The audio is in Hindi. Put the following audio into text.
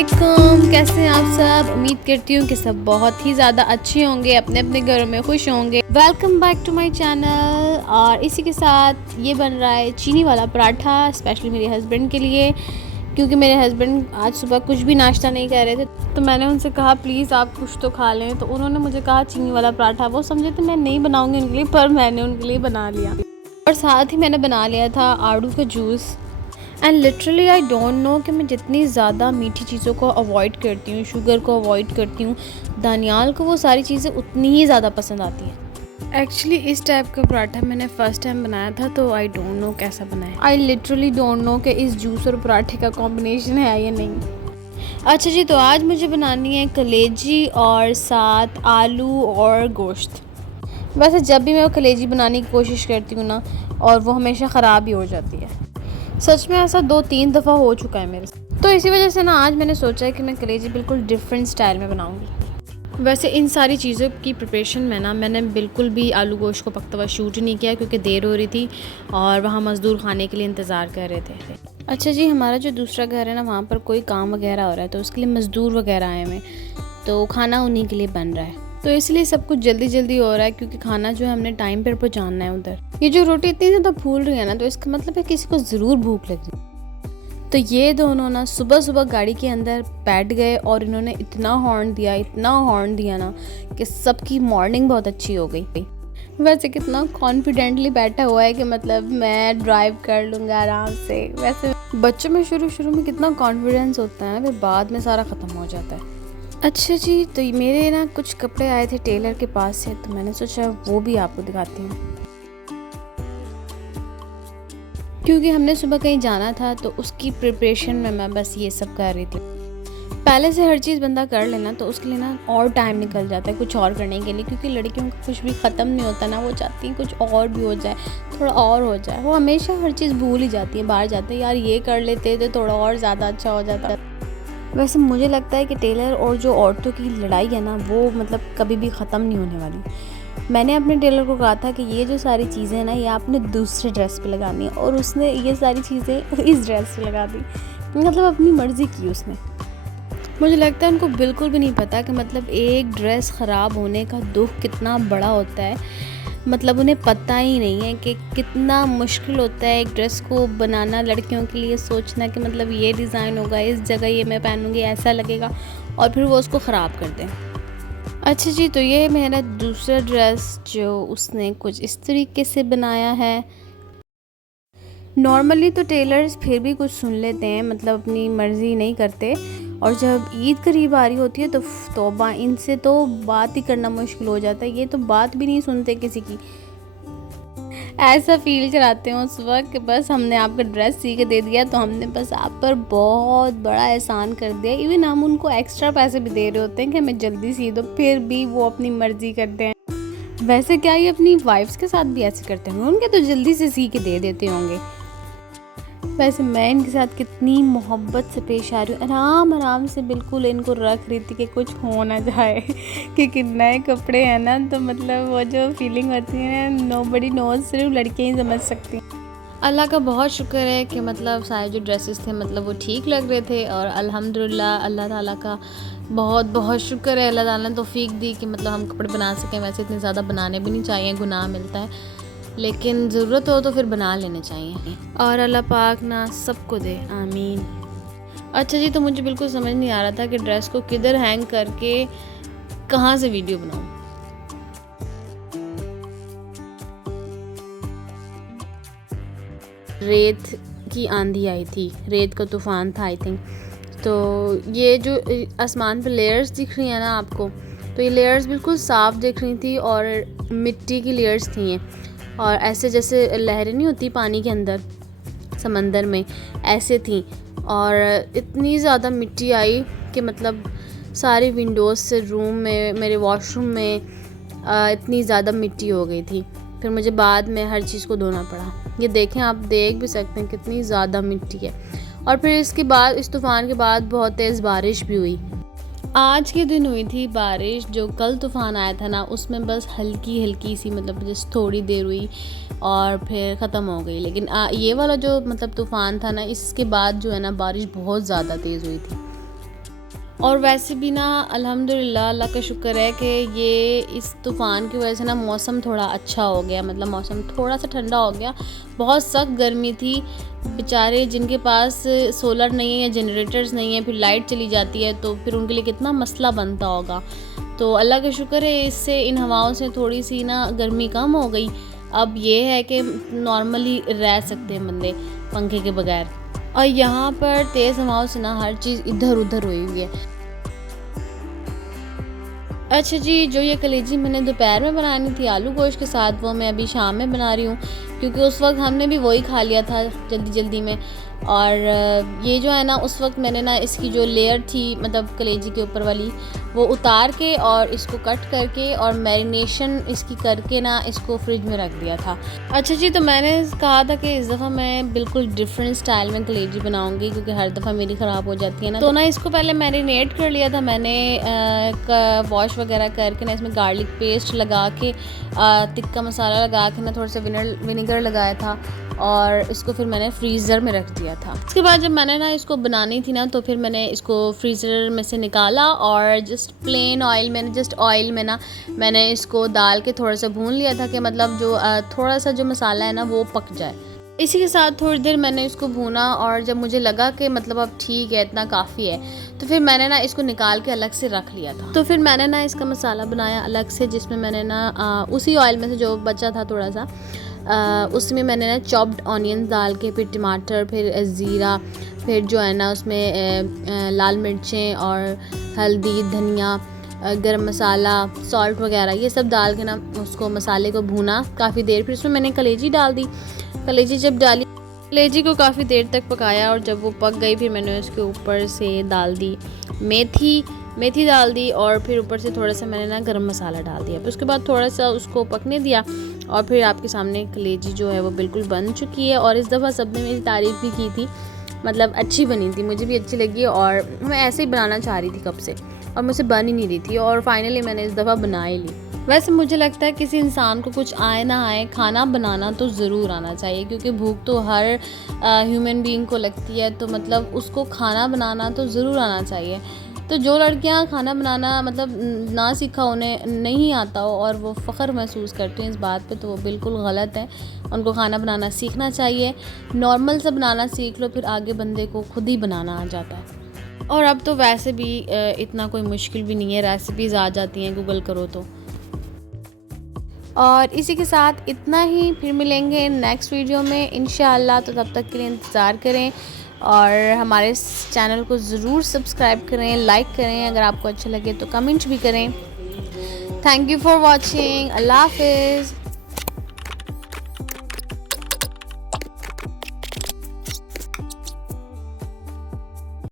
अस्सलामुअलैकुम, कैसे हैं आप सब। उम्मीद करती हूँ कि सब बहुत ही ज़्यादा अच्छे होंगे, अपने अपने घरों में खुश होंगे। Welcome back to my channel. और इसी के साथ ये बन रहा है चीनी वाला पराठा, स्पेशली मेरे हस्बैंड के लिए, क्योंकि मेरे हस्बैंड आज सुबह कुछ भी नाश्ता नहीं कर रहे थे। तो मैंने उनसे कहा प्लीज़ आप कुछ तो खा लें, तो उन्होंने मुझे कहा चीनी वाला पराठा। वो समझे थे मैं नहीं बनाऊँगी उनके लिए, पर मैंने उनके लिए बना लिया। और साथ ही मैंने बना लिया था आड़ू का juice. And literally I don't know कि मैं जितनी ज़्यादा मीठी चीज़ों को अवॉइड करती हूँ, शुगर को अवॉइड करती हूँ, दानियाल को वो सारी चीज़ें उतनी ही ज़्यादा पसंद आती हैं। एक्चुअली इस टाइप का पराठा मैंने फ़र्स्ट टाइम बनाया था, तो आई डोंट नो कैसा बना है। आई लिटरली डोंट नो कि इस जूस और पराठे का कॉम्बिनेशन है या नहीं। अच्छा जी, तो आज मुझे बनानी है कलेजी और साथ आलू और गोश्त। वैसे जब भी मैं कलेजी बनाने की कोशिश करती हूँ ना, और वो हमेशा ख़राब ही हो जाती है। सच में ऐसा 2-3 दफ़ा हो चुका है मेरे साथ। तो इसी वजह से ना आज मैंने सोचा है कि मैं कलेजी बिल्कुल डिफरेंट स्टाइल में बनाऊंगी। वैसे इन सारी चीज़ों की प्रिपरेशन में ना मैंने बिल्कुल भी आलू गोश्त को पकता हुआ शूट नहीं किया, क्योंकि देर हो रही थी और वहाँ मज़दूर खाने के लिए इंतज़ार कर रहे थे। अच्छा जी, हमारा जो दूसरा घर है ना, वहाँ पर कोई काम वगैरह हो रहा है, तो उसके लिए मज़दूर वगैरह आए हुए, तो खाना उन्हीं के लिए बन रहा है। तो इसलिए सब कुछ जल्दी जल्दी हो रहा है, क्योंकि खाना जो है हमने टाइम पर पहुँचाना है उधर। ये जो रोटी इतनी ज़्यादा फूल रही है ना, तो इसका मतलब है किसी को ज़रूर भूख लग रही है। तो ये दोनों ना सुबह सुबह गाड़ी के अंदर बैठ गए और इन्होंने इतना हॉर्न दिया ना कि सबकी मॉर्निंग बहुत अच्छी हो गई। वैसे कितना कॉन्फिडेंटली बैठा हुआ है कि मतलब मैं ड्राइव कर लूँगा आराम से। वैसे बच्चों में शुरू में कितना कॉन्फिडेंस होता है ना, फिर बाद में सारा ख़त्म हो जाता है। अच्छा जी, तो मेरे ना कुछ कपड़े आए थे टेलर के पास से, तो मैंने सोचा वो भी आपको दिखाती हूँ। क्योंकि हमने सुबह कहीं जाना था, तो उसकी प्रिपरेशन में मैं बस ये सब कर रही थी। पहले से हर चीज़ बंदा कर लेना, तो उसके लिए ना और टाइम निकल जाता है कुछ और करने के लिए, क्योंकि लड़कियों का कुछ भी ख़त्म नहीं होता ना, वो चाहती हैं कुछ और भी हो जाए, थोड़ा और हो जाए। वो हमेशा हर चीज़ भूल ही जाती है, बाहर जाते हैं यार ये कर लेते तो थोड़ा और ज़्यादा अच्छा हो जाता। वैसे मुझे लगता है कि टेलर और जो औरतों की लड़ाई है ना, वो मतलब कभी भी ख़त्म नहीं होने वाली। मैंने अपने टेलर को कहा था कि ये जो सारी चीज़ें हैं ना, ये आपने दूसरे ड्रेस पे लगानी है, और उसने ये सारी चीज़ें इस ड्रेस पे लगा दी। मतलब अपनी मर्ज़ी की उसने। मुझे लगता है उनको बिल्कुल भी नहीं पता कि मतलब एक ड्रेस ख़राब होने का दुख कितना बड़ा होता है। मतलब उन्हें पता ही नहीं है कि कितना मुश्किल होता है एक ड्रेस को बनाना, लड़कियों के लिए सोचना कि मतलब ये डिज़ाइन होगा, इस जगह ये मैं पहनूंगी, ऐसा लगेगा, और फिर वो उसको ख़राब कर दें। अच्छा जी, तो ये मेरा दूसरा ड्रेस जो उसने कुछ इस तरीके से बनाया है। नॉर्मली तो टेलर्स फिर भी कुछ सुन लेते हैं, मतलब अपनी मर्ज़ी नहीं करते, और जब ईद करीब आ रही होती है तो तौबा, इनसे तो बात ही करना मुश्किल हो जाता है। ये तो बात भी नहीं सुनते किसी की। ऐसा फील कराते हैं उस वक्त कि बस हमने आपका ड्रेस सी के दे दिया, तो हमने बस आप पर बहुत बड़ा एहसान कर दिया। इवन हम उनको एक्स्ट्रा पैसे भी दे रहे होते हैं कि हमें जल्दी सी दो, फिर भी वो अपनी मर्ज़ी करते हैं। वैसे क्या ये अपनी वाइफ्स के साथ भी ऐसे करते होंगे? उनके तो जल्दी से सी के दे देते होंगे। वैसे मैं इनके साथ कितनी मोहब्बत से पेश आ रही हूँ, आराम आराम से बिल्कुल इनको रख रही थी कि कुछ हो ना जाए क्योंकि नए कपड़े हैं ना, तो मतलब वो जो फीलिंग होती है ना, नोबडी नोज, सिर्फ लड़कियाँ ही समझ सकती हैं। अल्लाह का बहुत शुक्र है कि मतलब सारे जो ड्रेसेस थे मतलब वो ठीक लग रहे थे, और अल्हम्दुलिल्लाह अल्लाह ताला का बहुत बहुत शुक्र है। अल्लाह ताला ने तौफीक दी कि मतलब हम कपड़े बना सकें। वैसे इतने ज़्यादा बनाने भी नहीं चाहिए, गुनाह मिलता है, लेकिन ज़रूरत हो तो फिर बना लेने चाहिए, और अल्लाह पाक ना सबको दे, आमीन। अच्छा जी, तो मुझे बिल्कुल समझ नहीं आ रहा था कि ड्रेस को किधर हैंग करके कहाँ से वीडियो बनाऊँ। रेत की आंधी आई थी, रेत का तूफ़ान था आई थिंक। तो ये जो आसमान पे लेयर्स दिख रही हैं ना आपको, तो ये लेयर्स बिल्कुल साफ़ दिख रही थी, और मिट्टी की लेयर्स थी ये, और ऐसे जैसे लहरें नहीं होती पानी के अंदर समंदर में, ऐसे थी। और इतनी ज़्यादा मिट्टी आई कि मतलब सारी विंडोज़ से रूम में, मेरे वॉशरूम में इतनी ज़्यादा मिट्टी हो गई थी। फिर मुझे बाद में हर चीज़ को धोना पड़ा। ये देखें, आप देख भी सकते हैं कितनी ज़्यादा मिट्टी है। और फिर इसके बाद, इस तूफ़ान के बाद बहुत तेज़ बारिश भी हुई। आज के दिन हुई थी बारिश। जो कल तूफ़ान आया था ना, उसमें बस हल्की हल्की सी, मतलब जैसे थोड़ी देर हुई और फिर ख़त्म हो गई। लेकिन ये वाला जो मतलब तूफ़ान था ना, इसके बाद जो है ना बारिश बहुत ज़्यादा तेज़ हुई थी। और वैसे भी ना अल्हम्दुलिल्लाह अल्लाह का शुक्र है कि ये इस तूफ़ान की वजह से ना मौसम थोड़ा अच्छा हो गया, मतलब मौसम थोड़ा सा ठंडा हो गया। बहुत सख्त गर्मी थी, बेचारे जिनके पास सोलर नहीं है या जनरेटर्स नहीं है, फिर लाइट चली जाती है तो फिर उनके लिए कितना मसला बनता होगा। तो अल्लाह का शुक्र है इससे, इन हवाओं से थोड़ी सी ना गर्मी कम हो गई। अब ये है कि नॉर्मली रह सकते हैं बंदे पंखे के बगैर। और यहाँ पर तेज़ हवाओं से ना हर चीज़ इधर उधर हुई हुई है। अच्छा जी, जो ये कलेजी मैंने दोपहर में बनानी थी आलू गोश्त के साथ, वो मैं अभी शाम में बना रही हूँ, क्योंकि उस वक्त हमने भी वही खा लिया था जल्दी जल्दी में। और ये जो है ना, उस वक्त मैंने ना इसकी जो लेयर थी मतलब कलेजी के ऊपर वाली, वो उतार के और इसको कट करके और मैरिनेशन इसकी करके ना इसको फ्रिज में रख दिया था। अच्छा जी, तो मैंने कहा था कि इस दफ़ा मैं बिल्कुल डिफरेंट स्टाइल में कलेजी बनाऊंगी, क्योंकि हर दफ़ा मेरी ख़राब हो जाती है ना। तो ना इसको पहले मैरिनेट कर लिया था मैंने, वॉश वगैरह करके ना इसमें गार्लिक पेस्ट लगा के, तिक्का मसाला लगा के ना, थोड़ा सा विनेगर लगाया था और इसको फिर मैंने फ्रीज़र में रख दिया था। उसके बाद जब मैंने ना इसको बनानी थी ना, तो फिर मैंने इसको फ्रीज़र में से निकाला और जस्ट प्लेन ऑयल में ना मैंने इसको डाल के थोड़ा सा भून लिया था, कि मतलब जो थोड़ा सा जो मसाला है ना वो पक जाए। इसी के साथ थोड़ी देर मैंने इसको भूना, और जब मुझे लगा कि मतलब अब ठीक है, इतना काफ़ी है, तो फिर मैंने ना इसको निकाल के अलग से रख लिया था। तो फिर मैंने ना इसका मसाला बनाया अलग से, जिसमें मैंने ना उसी ऑयल में से जो बचा था थोड़ा सा, उसमें मैंने ना चॉप्ड ऑनियंस डाल के, फिर टमाटर, फिर ज़ीरा, फिर जो है ना उसमें लाल मिर्चें और हल्दी, धनिया, गरम मसाला, सॉल्ट वगैरह ये सब डाल के ना उसको मसाले को भूना काफ़ी देर। फिर उसमें मैंने कलेजी डाल दी। कलेजी जब डाली, कलेजी को काफ़ी देर तक पकाया, और जब वो पक गई फिर मैंने उसके ऊपर से डाल दी मेथी डाल दी, और फिर ऊपर से थोड़ा सा मैंने ना गरम मसाला डाल दिया। फिर उसके बाद थोड़ा सा उसको पकने दिया, और फिर आपके सामने कलेजी जो है वो बिल्कुल बन चुकी है। और इस दफ़ा सबने मेरी तारीफ़ भी की थी, मतलब अच्छी बनी थी, मुझे भी अच्छी लगी, और मैं ऐसे ही बनाना चाह रही थी कब से, और मुझसे बन ही नहीं रही थी, और फाइनली मैंने इस दफ़ा बना ही ली। वैसे मुझे लगता है किसी इंसान को कुछ आए ना आए, खाना बनाना तो ज़रूर आना चाहिए, क्योंकि भूख तो हर ह्यूमन बीइंग को लगती है, तो मतलब उसको खाना बनाना तो ज़रूर आना चाहिए। तो जो लड़कियां खाना बनाना मतलब ना सीखा, उन्हें नहीं आता हो और वो फ़ख्र महसूस करती हैं इस बात पे, तो वो बिल्कुल गलत है। उनको खाना बनाना सीखना चाहिए, नॉर्मल से बनाना सीख लो, फिर आगे बंदे को खुद ही बनाना आ जाता है। और अब तो वैसे भी इतना कोई मुश्किल भी नहीं है, रेसिपीज़ आ जाती हैं गूगल करो तो। और इसी के साथ इतना ही, फिर मिलेंगे नेक्स्ट वीडियो में इंशाअल्लाह। तो तब तक के लिए इंतज़ार करें, और हमारे चैनल को ज़रूर सब्सक्राइब करें, लाइक करें, अगर आपको अच्छा लगे तो कमेंट भी करें। Thank you for watching. अल्लाह हाफ़िज़।